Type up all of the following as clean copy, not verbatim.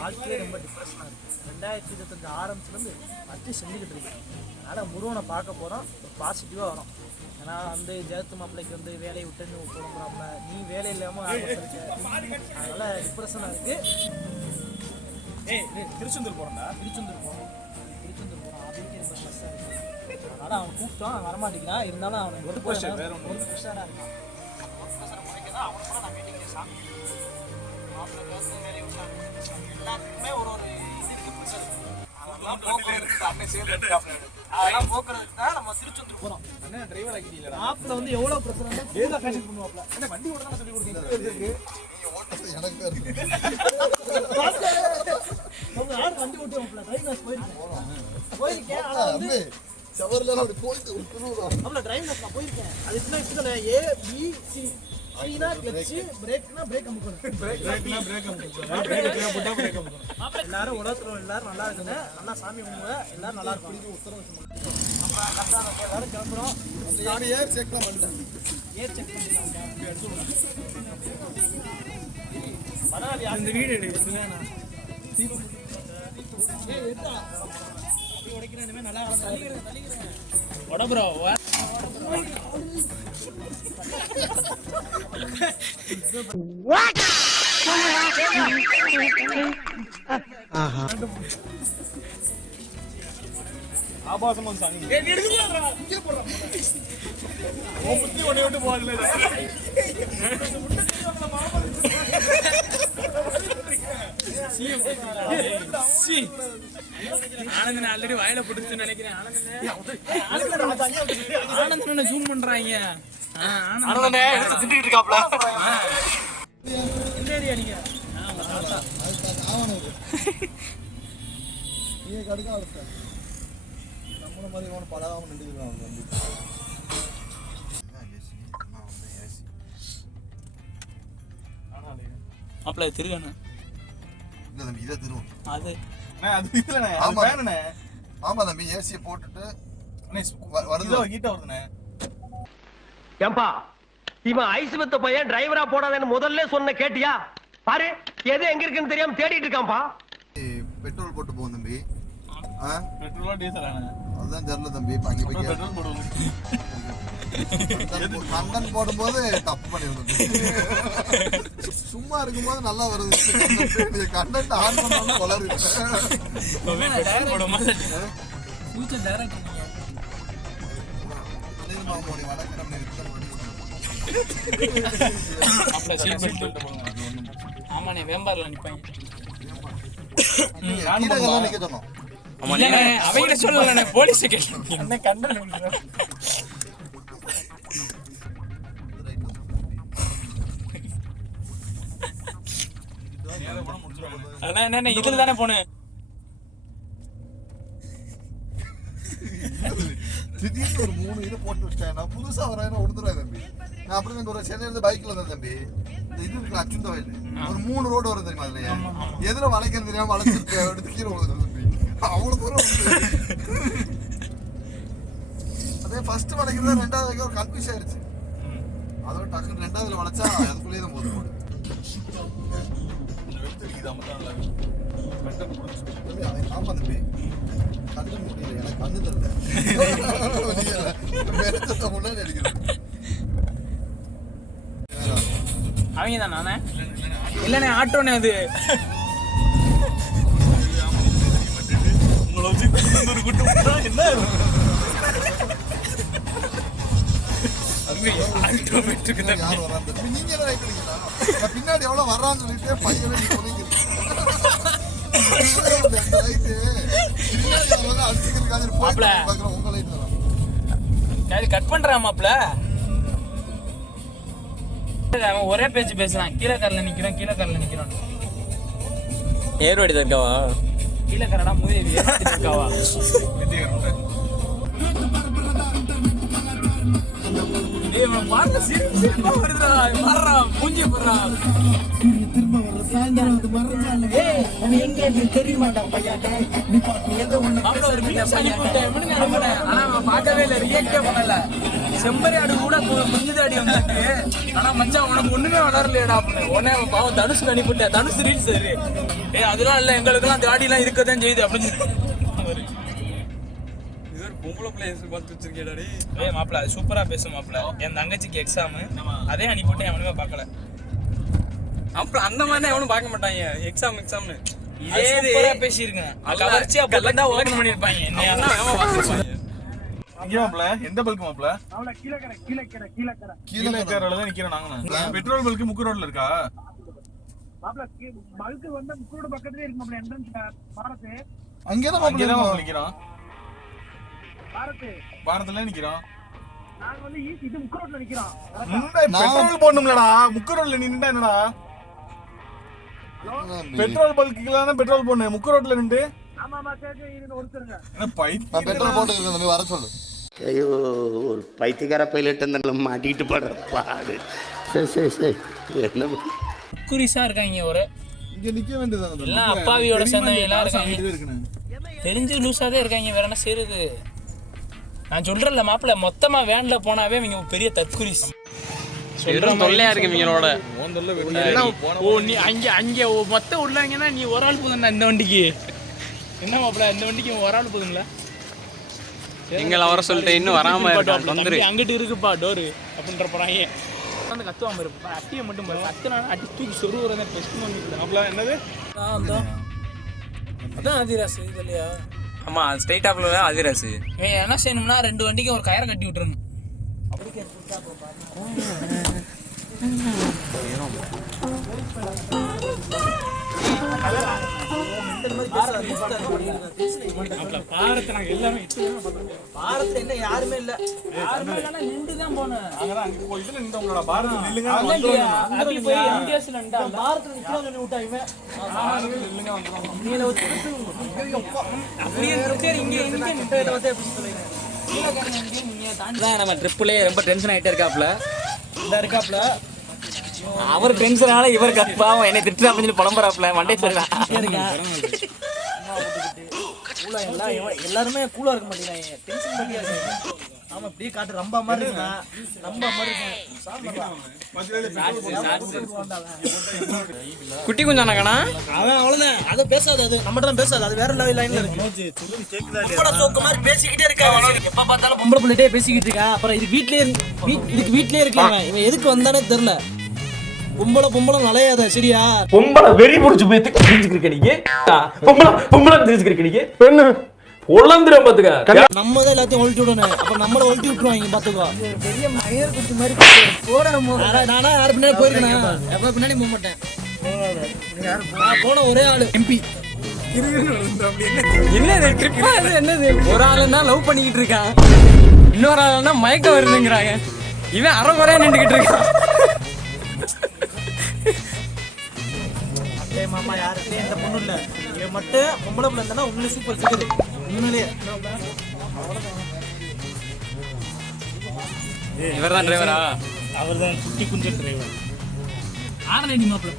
வாழ்க்கையே ரொம்ப டிப்ரெஷனாக இருக்குது. 2025 ஆரம்பத்துலேருந்து வச்சு செஞ்சுக்கிட்டு இருக்கேன். அதனால் முருகனை பார்க்க போகிறோம், பாசிட்டிவாக வரும். ஏன்னா வந்து ஜெயத்து மாப்பிள்ளைக்கு வந்து வேலையை விட்டு நீ போகிறாம நீ வேலை இல்லாமல் அதனால் டிப்ரெஷனாக இருக்குது. திருச்செந்தூர் போகிறோம்டா. திருச்செந்தூர் போகிறோம் அதுக்கு ரொம்ப ஸ்ட்ரெஸ்ஸாக இருக்குது. அதனால் அவன் கூப்பிட்டோம், அவன் வரமாட்டேங்கிறான். இருந்தாலும் அவனுக்கு ஒரு ப்ரெஷராக இருக்கான். ஒரு ப்ரெஷரை முடிக்க தான் அவனை கூட நான் வேண்டிக்கிறேன். சாமி மாப்பிள்ளை வேலையை விட்டாங்க. எல்லாத்துக்குமே ஒரு இது இருக்குது ப்ரெஷர். அதெல்லாம் போக்குறதுக்கு தான் நம்ம திருச்செந்தூர் போகிறோம். டிரைவர் ஆகிட்டீங்களா? மாப்பிள்ளை வந்து எவ்வளோ ப்ரெஷர் இருந்தால் கேன்சல் பண்ணுவாப்ல. என்ன வண்டி ஓட தான் சொல்லி கொடுத்தீங்க? எனக்கு அவங்க ஆடு வண்டி ஓட்டுவாப்ல. டிரைவிங் கிளாஸ் போயிருக்கேன். ஆனால் வந்து சவரில் அப்படி போயிட்டு அவ்வளோ டிரைவிங் கிளாஸ் நான் போயிருக்கேன். அது என்ன இதுல ABC சீனா கிளட்ச் பிரேக்னா பிரேக் அமுக்கணும். பிரேக்னா பிரேக் அமுக்கணும். எல்லாரும் உலகத்துல எல்லாரும் நல்லா இருக்குங்க. நல்லா சாமி கும்பிடுங்க. எல்லாரும் நல்லா இருக்கும். உத்தரவு எல்லாரும் கிளம்புறோம். ஏர் செக்லாம் பண்ணிட்டேன். ஏர் செக் பரவாயில்ல. அந்த வீடு எடுக்குங்க. உடைக்கிறேன். இனிமேல் நல்லா உட ப்ரோ. ஆபாசமா சாமி ஒன்னே விட்டு போகல. ஆனந்தன் ஆல்ரெடி வாயில போட்டுச்சுன்னு நினைக்கிறேன். ஆனந்தன் ஜூம் பண்றாங்க. ஆனந்தனே எடுத்து திண்டிட்டு இருக்காப்ல. இந்த ஏரியா நீங்க நீங்க கடுக்கா இருக்க நம்மள மாதிரி அவன பழகாம நின்னுறான் வந்து. அப்பல திருகன இல்ல தம்பி இத திருவோம். அது அது இல்லனே. அது வேணனே. ஆமா தம்பி ஏசியை போட்டுட்டு வருது ஹீட் ஆவுதுனே. ஏம்பா இவன் ஐஸ்வத்த பையன் டிரைவரா போடாதேன்னு முதல்ல சொன்ன கேட்டியா? பாரு எது எங்க இருக்குன்னு தெரியாம தேடிட்டு இருக்கான்பா. பெட்ரோல் போட்டு போவோம் தம்பி. பெட்ரோலா டீசலானே? அதுதான் தெரியல தம்பி. அங்க போய் பெட்ரோல் போடுவோம். கண்டன் போடும்போது தப்பு பண்ணிருந்தோம். சும்மா இருக்கும்போது நல்லா வருது. கண்டென்ட் ஆன் பண்ணாம வளருது. ஃபியூச்சர் டைரக்ட் மாமோடி வடக்கரம் அப்பல சீட் பெல்ட் போடுங்க. ஆமாண்ணே வேம்பார்ல நிப்பாங்க. கீழலாம் நிக்க சொன்னோம். ஆமாண்ணே அவங்கள சொல்லலண்ணே போலீஸ் கேட்க. என்ன கண்டன அண்ணா என்ன இதுல தானே போனேன். திடீர்னு ஒரு 3 இது போட்டு வச்சேன். நான் புதுசா வரேன் ஒருத்தரா தம்பி. நான் அப்படியே ஒரு சென்னையில இருந்து பைக்ல வந்தேன் தம்பி. இந்த இது இருக்கு அச்சுந்த வயல். ஒரு 3 ரோடு வரும் தெரியுமா அதுலயே. எதுல வளைக்க தெரியாம வளைச்சிட்டு எடுத்து கீழே விழுது தம்பி. அவ்வளவு தூரம் அதே ஃபர்ஸ்ட் வளைக்கிறது ரெண்டாவது வளைக்க ஒரு கன்ஃபியூஸ் ஆயிருச்சு. அதோட டக்குன்னு ரெண்டாவதுல வளைச்சா அதுக்குள்ளேயே தான் போகுது ரோடு. ஆமா தம்பி கண்ணு முடியல. எனக்கு கண்ணு தெரியல. முன்னாடி அடிக்கிறேன். அவங்க தான் நானே இல்லண்ணே ஆட்டோண்ணே. அது உங்களை வச்சு ஒரு குட்டு விட்டா என்ன யார் வரான்னு நீங்க எல்லாம் ரைட் அடிங்களா? பின்னாடி எவ்வளவு வர்றான்னு சொல்லிட்டு பையன் கட் பண்றான் மாப்ள. அவன் ஒரே பேச்சு பேசுறான். கீழக்கரில் நிக்கிறோம் கீழக்கரில் நிக்கிறோம். ஏர்வாடி தான் இருக்காவா? கீழக்கரடா மூதேவி இருக்காவா? பார்க்கவே இல்லை, ரியாக்டே பண்ணல. செம்பரி ஆடு கூட குஞ்சு தாடி வந்துட்டு, ஆனா மச்சான் உனக்கு ஒண்ணுமே வளரலையடா அப்படின்னு உடனே பாவம் தனுஷுக்கு அனுப்பிவிட்டேன். தனுஷ் ரீல்ஸ் சரி அதெல்லாம் இல்லை, எங்களுக்கெல்லாம் தாடி எல்லாம் இருக்கதான் செய்யுது அப்படின்னு மாப்பிள்ள. அது சூப்பரா பேசும் மாப்பிள்ள. என் தங்கச்சிக்கு எக்ஸாம் அதே அனுப்பிவிட்டேன், எவனுமே பார்க்கல. அப்புறம் அந்த மாதிரி எவனும் பார்க்க மாட்டாங்க. எக்ஸாம்னு இதே பேசியிருக்கேன். கவர்ச்சியா பல்லண்டா ஓபன் பண்ணிருப்பாங்க. இங்க மாப்ள எந்த பல்க் மாப்ள? கீழக்கரையில தான் நிக்கிறோம் நாங்க. பெட்ரோல் பல்க் முக்கு ரோட்ல இருக்கா? அங்கேதான் அங்கதான் நிக்கிறோம். பாரத்துல நிக்கிறோம். பெட்ரோல் போடணும்லடா. முக்கு ரோட்ல நின்னுட்டா என்னடா? பெட்ரோல் பல்க்குலாம் பெட்ரோல் போடணும். முக்கு ரோட்ல நின்று பெட்ரோல் போட்டு வர சொல்லு. ஐயோ, ஒரு பைத்தியக்கார பைலட் அந்த மாட்டிட்டு படுற பாடு. சரி என்ன குறிசா இருக்காங்க. ஒரு இங்க நிக்க வேண்டியது எல்லாம் அப்பாவியோட சேர்ந்தவங்க எல்லாம் இருக்காங்க. தெரிஞ்சு லூஸாதான் இருக்காங்க. வேற என்ன செய்யுது? நான் சொல்றேன்ல மாப்பிள்ள, மொத்தமா வேன்ல போனாவே இவங்க பெரிய தற்குறிஸ். தொல்லையா இருக்கு இவங்களோட. ஓ நீ அங்க மொத்தம் உள்ளாங்கன்னா நீ ஒரு ஆள் போதுண்ணா இந்த வண்டிக்கு. என்ன மாப்பிள்ள, இந்த வண்டிக்கு ஒரு ஆள் போதுங்களா? எங்களை வர சொல்லிட்டு இன்னும் வராம வந்துரு. அங்கிட்டு இருக்குப்பா டோரு அப்படின்ற போறாங்க. வந்து கத்துவாம இருப்பா. அட்டியை மட்டும் பாரு. கத்துனாலும் அட்டி தூக்கி சொருவுறத டெஸ்ட் பண்ணிக்கலாம். என்னது? அதான் ஆதிராஸ் இது இல்லையா? ஆமா, ஸ்ட்ரைட் ஆப்ல ஆதிராஸ். இவன் என்ன செய்யணும்னா 2 வண்டிக்கு ஒரு கயிறை கட்டி விட்டுறணும். பாரத்தை நாங்க எல்லாரும் பாரத்துல என்ன யாருமே இல்ல. நின்றுதான் போனேன். அங்கதான் அங்க போயிட்டு நின்றவங்களோட பாரத் நில்லுங்க. பாரத்துல நிக்கிறவங்க விட்டா இவன் நில்லுங்க வந்துரும். நம்ம ட்ரிப்புலே ரொம்ப டென்ஷன் ஆயிட்டே இருக்காப்ல. இருக்காப்ல அவர் டென்ஷனால இவர் பாவம் என்னை திட்டு அப்படின்னு சொல்லி புலம்புறாப்ல. மண்டே எல்லாருமே கூலா இருக்க மாட்டேங்கிறாங்க. டென்ஷன் பண்ணியா இருக்காங்க. ஆமா, அப்படியே காட்டு ரம்பா மாதிரி இருக்கா. ரம்பா மாதிரி குட்டி கொஞ்சம் கணா அவன் அவ்வளவுதான். அதை பேசாது, அது நம்மகிட்ட தான் பேசாது. அது வேற லைன்ல இருக்கு. பேசிக்கிட்டே இருக்காங்க. எப்ப பார்த்தாலும் பொம்பளை பிள்ளைட்டே பேசிக்கிட்டு இருக்கா. அப்புறம் இது வீட்லயே இருக்காங்க. இவன் எதுக்கு வந்தானே தெரியல. பொம்பளை நலையாத சரியா? பொம்பளை வெறி புடிச்சு போய் தெரிஞ்சுக்கிறீங்க நீங்க. பொம்பளை தெரிஞ்சுக்கிறீங்க நீங்க. பெண்ணு பொழந்துரும் பாத்துக்க. நம்ம தான் எல்லாத்தையும் ஒழிச்சு விடணும். அப்ப நம்மள ஒழிச்சு விட்டுருவாங்க பாத்துக்கோ. பெரிய மயிர் குத்து மாதிரி நானா யாரு பின்னாடி போயிருக்கேன். எப்ப பின்னாடி போக மாட்டேன். நான் போன ஒரே ஆளு எம்பி. என்னது ஒரு ஆளுன்னா லவ் பண்ணிக்கிட்டு இருக்கான், இன்னொரு ஆளுன்னா மயக்கம் வருதுங்கிறாங்க. இவன் அரை குறையா நின்றுகிட்டு இருக்கான். மாமா யாருக்கே எந்த பொண்ணு இல்ல. இவன் மட்டும் பொம்பளை பிள்ளை இருந்தா உண்மையிலே சூப்பர் சிக்கது. உண்மையிலேயே இவர் தான் டிரைவரா? அவர் தான் குட்டி குஞ்சல் டிரைவர். ஆறடி மாப்பிள்ள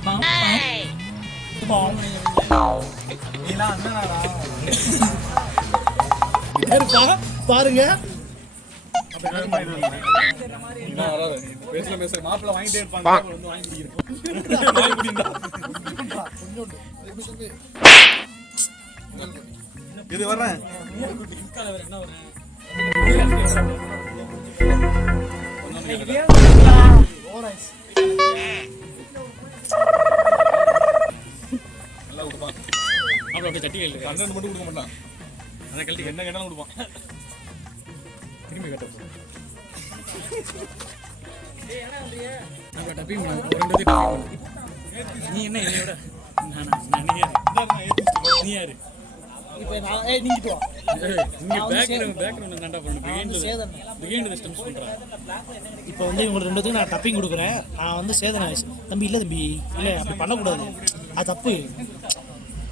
பாருங்க. பேசல மாப்பிள்ள வாங்கிட்டே இருப்பாங்க. இது வர்றேன். நல்லா கொடுப்பான். அப்படி தட்டி கேள்வி கண்டென்ட் மட்டும் கொடுக்க மாட்டான். அதை கழட்டி என்ன கேட்டாலும் கொடுப்பான். திரும்பி கட்ட நீ என்ன என்னையோட நீ யாரு? இப்போ நான் நீங்கிட்டு வா. இப்போ வந்து இவங்க 2 பேத்துக்கு நான் டப்பிங் கொடுக்குறேன். நான் வந்து சேதன தம்பி இல்லை தம்பி இல்லை அப்படி பண்ணக்கூடாது, அது தப்பு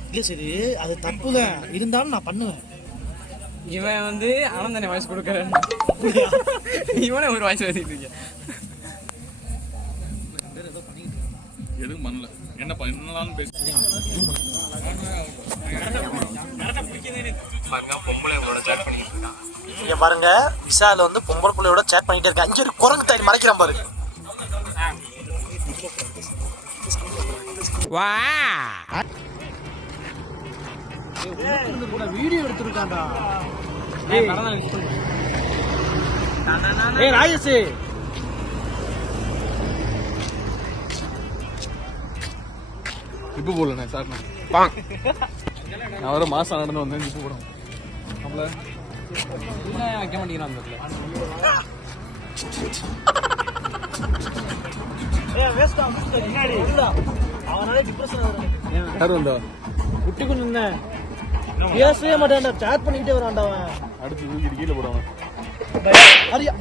இல்லை. சரி அது தப்பு தான் இருந்தாலும் நான் பண்ணுவேன். இவன் வந்து ஆனந்தனை வாய்ஸ் கொடுக்குறேன். இவனே ஒரு வாய்ஸ் பேசிட்டு இருக்கேன். எதுவும் பண்ணல. என்ன பண்ணலாம்னு பேசி இங்க பாருங்க, விசால வந்து பொம்பளை பிள்ளையோட சேட் பண்ணிட்டே இருக்க. அஞ்சு குரங்கு தாடி மறைக்கிறான் பாரு. வீடியோ எடுத்துருக்காண்டா. ஏய் ராஜேஷ், இப்போ போடலண்ணே சார்ண்ணே. நான் வர மாசம் நடந்து வந்தேன். இப்போ போடுறோம் நம்மள வைக்க மாட்டேங்கிறான் அந்த இடத்துல. அவனாலே டிப்ரெஷன் வரும். யாரும் வந்தா விட்டு கொண்டு பேசவே மாட்டான்டா, சேட் பண்ணிக்கிட்டே வரான்டா அவன். அடுத்து தூக்கிட்டு கீழே போடுவாங்க. அரியா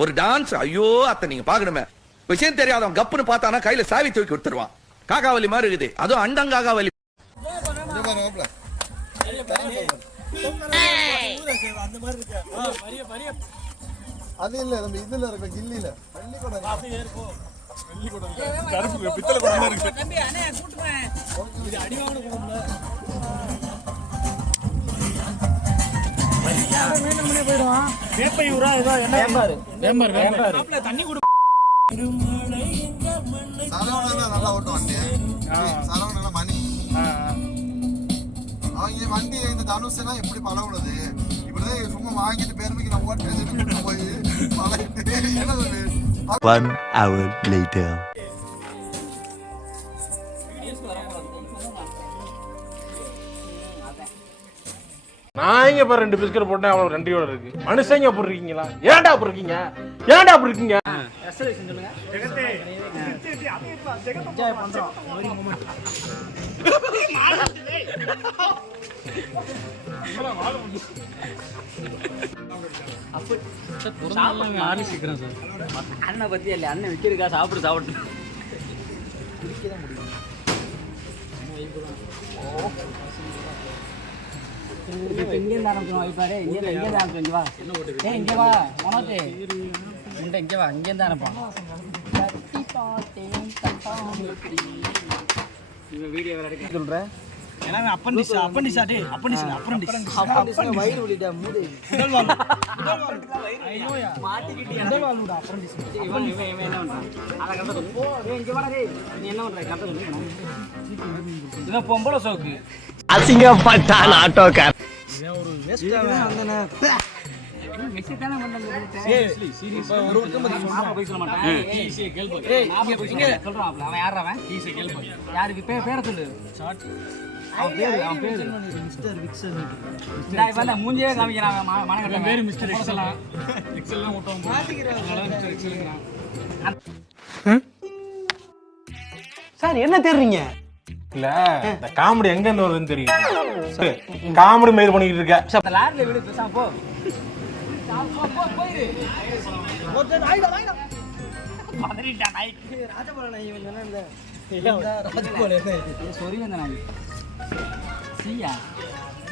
ஒரு டான்ஸ், ஐயோ அத்தை நீங்க பாக்கணுமே. விஷயம் தெரியாதவன் கப்புன்னு பார்த்தானா கையில சாவி தூக்கி கொடுத்துருவான். காக்காவலி மாதிரி இருக்குது, அதுவும் அண்டங்காகாவலி. அது இல்ல நம்ம இதுல இருக்க கில்லில கருப்பு பித்தளை குடம் இருக்கு. தண்ணி கொடு. சரவணன் நல்லா ஓட்டும் வண்டி. சரவணன் மணி அவங்க வண்டி இந்த தனுஷனா எப்படி பழகுனது, இப்படிதான் சும்மா வாங்கிட்டு பேருமைக்கு நான் ஓட்டு போய் பழகிட்டு என்னது. 1 hour later. நான் இங்க பாரு 2 பிஸ்கட் போட்டேன், அவ்வளவு நன்றியோட இருக்கு. மனுஷங்க அப்படி இருக்கீங்களா? ஏன்டா அப்படி இருக்கீங்க? ஏன்டா அப்படி இருக்கீங்க? அண்ணன் பத்தி இல்ல, அண்ணன் விக்கிறதுக்கா சாப்பிட்டு சாப்பிட்டு இங்கே ஆரம்பிச்சோம். வைப்பாரு இங்கே ஆரம்பிச்சோம். இங்கே வா, இங்கே வா மனோஜ், முண்டை இங்கே வா, இங்கேருந்து ஆரம்பிப்பான். வீடியோ வேற எடுக்க சொல்ற. ஏன்னா அப்பண்டிஸ் டேய், அப்பண்டிஸ் வயிறு வலிடா மூடு. முதல் வால் ஐயோயா மாட்டிக்கிட்டியா? முதல் வால்டா அப்பண்டிஸ். இவன் என்ன பண்றான்? அத கரெக்ட்டா சொல்லு. போ டேய், இங்க வாடா டேய். நீ என்ன பண்ற? கரெக்ட்டா சொல்லு. இத பொம்பள சோக்கு அசிங்கப்பட்டான் ஆட்டோக்கார். இவன் ஒரு வேஸ்டான அந்தன மெக்சிகான பண்ணல. சீரியஸ் ஒரு மாமா போய் சொல்ல மாட்டான். ஏய் கேள்வி. ஏய் இங்க சொல்றான். அவன் யாரா அவன்? ஈஸி கேள்வி. யாருக்கு பேர சொல்லு. ஷார்ட் அவன் பேரு மிஸ்டர் விக்சன். டேய் வல மூஞ்சியே காமிக்கிறான். மனகட்ட பேரு மிஸ்டர் எக்ஸல் எக்ஸல்லாம் ஓட்டம் மிஸ்டர் எக்ஸல்ங்கறான். சார் என்ன தேடுறீங்க? இல்ல இந்த காமெடி எங்க இருந்து வருதுன்னு தெரியும். காமெடி மேல் பண்ணிட்டு இருக்க. அந்த லாரில விடு பேசாம போ. போ போயிரு. ஓட்டே நாய்டா. மதரிடா நாய். ராஜபோல நாய் இவன் சொன்னல. இல்ல ராஜபோல நாய். சாரி அந்த நாய். சீயா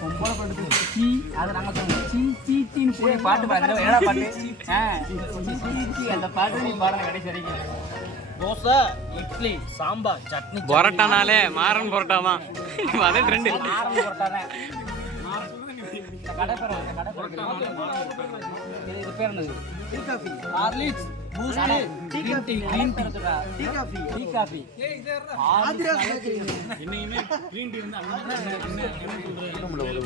பொம்பளை படுத்து சீ அது நாங்க சொல்றோம். சீன்னு போய் பாட்டு பாடுற என்னடா பாட்டு? சீ அந்த பாட்டு நீ பாடுற கடைசி வரைக்கும். தோசை, இட்லி, சாம்பார், சட்னி. பரோட்டானாலே மாறன் பரோட்டா தான். அது ட்ரெண்ட். மாறன் பரோட்டா தான். கடை பேர் இது பேர் என்னது? Tea coffee, Horlicks, boost, tea coffee, green tea, tea coffee. ஏய் இதேறா. ஆதிரா என்னையுமே கிரீன் டீ வந்து ஒரு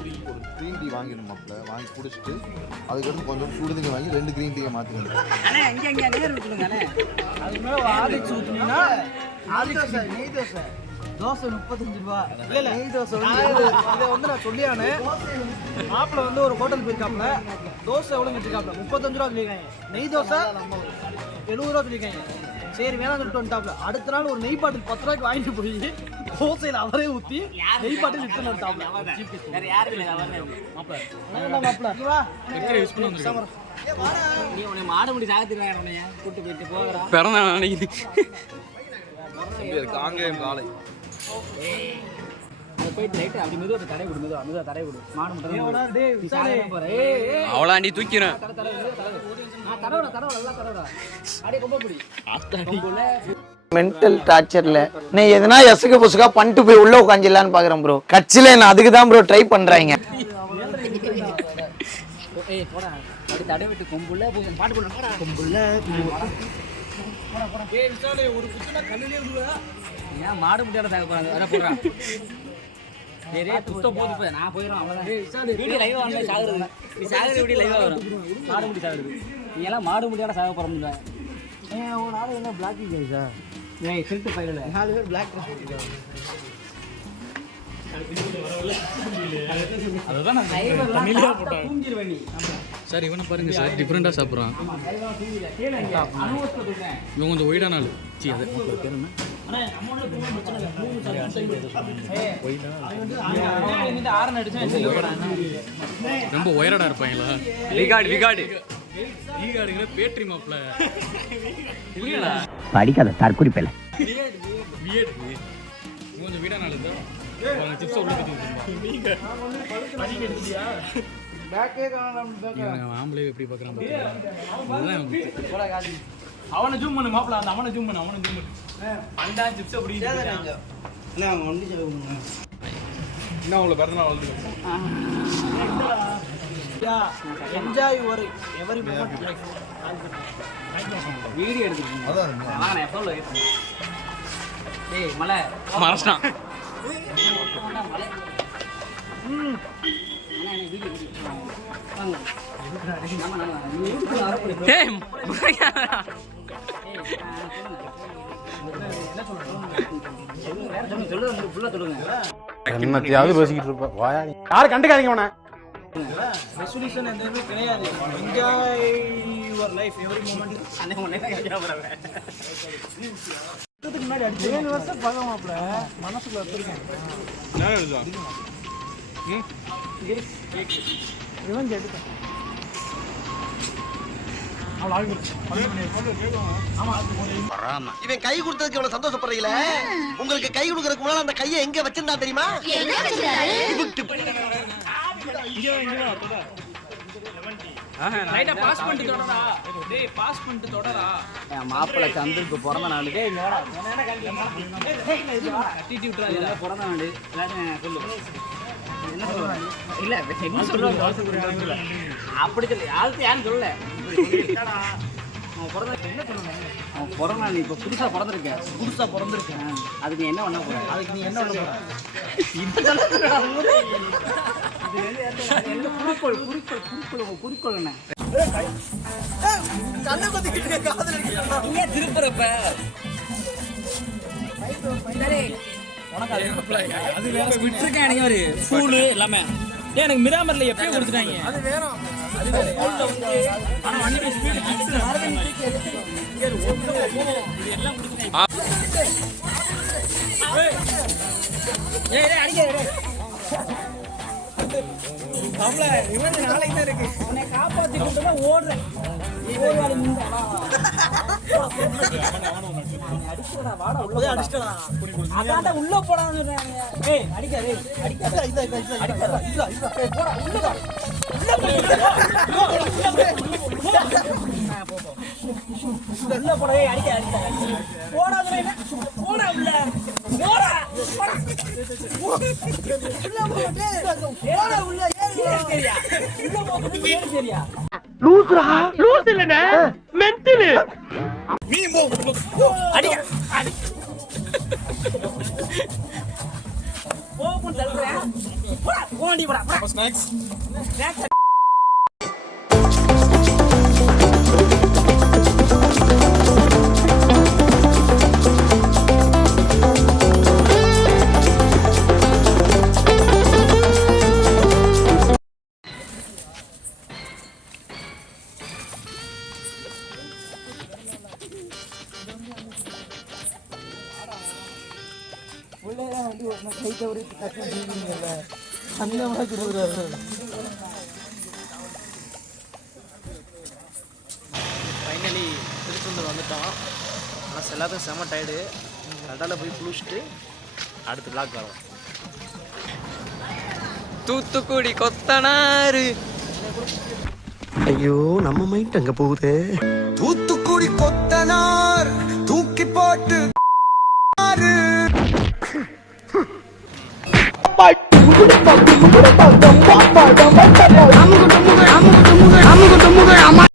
கிரீன் டீ வாங்கிடணுமாப்ல, வாங்கி குடிச்சிட்டு அதுக்கடுத்து கொஞ்சம் சுடு தண்ணி வாங்கி 2 கிரீன் டீயை மாற்றிக்கணும். அண்ணே இங்க நேர் விட்டுருங்க அண்ணே. அதுக்கு மேல ஹார்லிக்ஸ் ஊத்துனீங்கன்னா நெய் தோசை தோசை 35 ரூபா. இல்ல நெய் தோசை இதை வந்து நான் சொல்லியானே. மாப்பிள்ள வந்து ஒரு ஹோட்டல் போயிருக்காப்புல, தோசை எவ்வளோ வச்சிருக்காப்புல 35 ரூபா சொல்லியிருக்காங்க. நெய் தோசை 70 ரூபா சொல்லியிருக்காங்க. சரி வேணாம் சொல்லிட்டு வந்துட்டாப்புல. அடுத்த நாள் ஒரு நெய் பாட்டில் 10 ரூபாய்க்கு வாங்கிட்டு போய் தோசையில் அவரே ஊற்றி நெய் பாட்டில் விட்டு வந்துட்டாப்புல. வேற யாரும் இல்லை மாப்பிள்ள நீ உன்னை மாடு முடி சாகத்துக்காக உன்னைய கூட்டு போயிட்டு போகிறா பிறந்த நினைக்குது காலை அதை போயிட்டு லைட்டு அப்படி மெதுவாக தடை விடு, மெதுவாக தடை விடு. மாடு மட்டும் அவளாண்டி தூக்கிறேன். மென்டல் டார்ச்சர்ல நீ எதனா எசுக்கு புசுக்கா பண்ணிட்டு போய் உள்ள உட்காந்துலான்னு பாக்குறேன் ப்ரோ. கட்சியில நான் அதுக்கு தான் ப்ரோ ட்ரை பண்றாங்க. தடை விட்டு கொம்புல பாட்டு போடுறா கொம்புல ஏன் மாடு முட்டையோட சாக போறாங்க வர போடுறான். சரி குத்த போது போய் நான் போயிடும் அவ்வளோதான். வீடியோ லைவாக வந்து சாகுறது நீ சாகுறது வீடியோ லைவாக வரும். மாடு முடி சாகுறது நீ எல்லாம் மாடு முட்டையோட சாக போகிறோம்ல. ஒரு நாள் என்ன பிளாக்கிங் ஆயிடுச்சா? ஏய் திருட்டு பயிரில் 4 பேர் பிளாக் ட்ரெஸ் போட்டுருக்காங்க. சார் இவனை பாருங்க சார், டிஃப்ரெண்டாக சாப்பிட்றான். இவன் கொஞ்சம் ஒயிடான ஆள். ரொம்ப ஒயரடா இருப்பாங்களா? லிகாடுங்கிற பேட்டரி மாப்பிள்ள படிக்காத தற்கொலை பேல கொஞ்சம் வீடான ஆள் தான். சிப்ஸ் உள்ள ஆம்பளை எப்படி பார்க்குறான். அவனை ஜூம் பண்ணு மாப்பிள்ள, அந்த அவனை ஜூம் பண்ணு, அவனை ஜூம் பண்ணு. பண்டா சிப்ஸ் அப்படி இன்னும் அவங்கள பிறந்தநாள் வளர்ந்து என்ஜாய் ஒரு எவரி மொமெண்ட் லைஃப். வீடியோ எடுத்துக்கோங்க. நான் எப்போ ஏய் மலை மறச்சிட்டான். என்னத்தையாவது பேசிக்கிட்டு இருப்பேன். யாரும் கண்டுக்காதீங்க அவனை. ரெசல்யூஷன் எதுவுமே கிடையாது. Enjoy your life every moment. முன்னாடி 7 வருஷம் பழக மாப்பிள்ள மனசுக்குள்ள வச்சிருக்கேன். இவன் எடுத்தேன். இவன் கை கொடுத்ததுக்கு இவ்வளவு சந்தோஷப்படுறீங்களே, உங்களுக்கு கை கொடுக்கறதுக்கு முன்னால அந்த கையை எங்க வச்சிருந்தா தெரியுமா? லைட்டா பாஸ் பண்ணிட்டு தொடரா. டேய் பாஸ் பண்ணிட்டு தொடரா. மாப்பிள்ளை சந்திரனுக்கு பிறந்த நாள். டேய் கட்டிட்டு விட்டுறாதீங்க. பிறந்த நாள் எல்லாரும் சொல்லு. என்ன சொல்றாங்க? இல்ல என்ன சொல்றாங்க? அப்படி சொல்லு. யாருக்கு யாரும் சொல்லல. அவன் பிறந்த என்ன சொல்லுங்க? அவன் பிறந்த நாள் இப்போ புதுசா பிறந்திருக்கேன். அதுக்கு நீ என்ன பண்ண போற? அதுக்கு நீ என்ன பண்ண போற? குறிக்கோள் என்ன? கண்ணை கொத்திக்கிட்டு காதல் அடிக்கிறான். நீ திருப்புறப்ப அது வேற விட்டுருக்கேன். எனக்கு ஒரு ஃபூலு எல்லாமே எனக்கு மிராமர்ல எப்பயும் கொடுத்துட்டாங்க. அது வேற. ஆனா வண்டி ஸ்பீடு எல்லாம் கொடுத்துட்டாங்க. இவன் நாளைக்கு தான் இருக்கு. உன்னை காப்பாத்தி கொண்டு தான் ஓடுறேன். அதான் உள்ள போடான்னு அடிக்காது உள்ள போடவே அடிக்க போடாத போடா உள்ள போடா உள்ள சரியா சரியா லூசுரா லூசு இல்லனே மென்டல் நீ போ அடி அடி போகும் தள்ளுறேன் போடா ஓடி போடா ஸ்நாக்ஸ் பிள்ளைலாம் வந்து ஒரு கை தவறி டக்குனு ஜீவிங்கல்ல அந்த மாதிரி கொடுக்குறாரு. ஃபைனலி திருச்செந்தூர் வந்துட்டோம். ஆனால் எல்லாத்துக்கும் செம்ம டயர்டு. கடலை போய் குளிச்சுட்டு அடுத்த பிளாக் வரோம். தூத்துக்குடி கொத்தனாரு. ஐயோ நம்ம மைண்ட் அங்க போகுது. தூத்துக்குடி கொத்தனார் தூக்கி போட்டு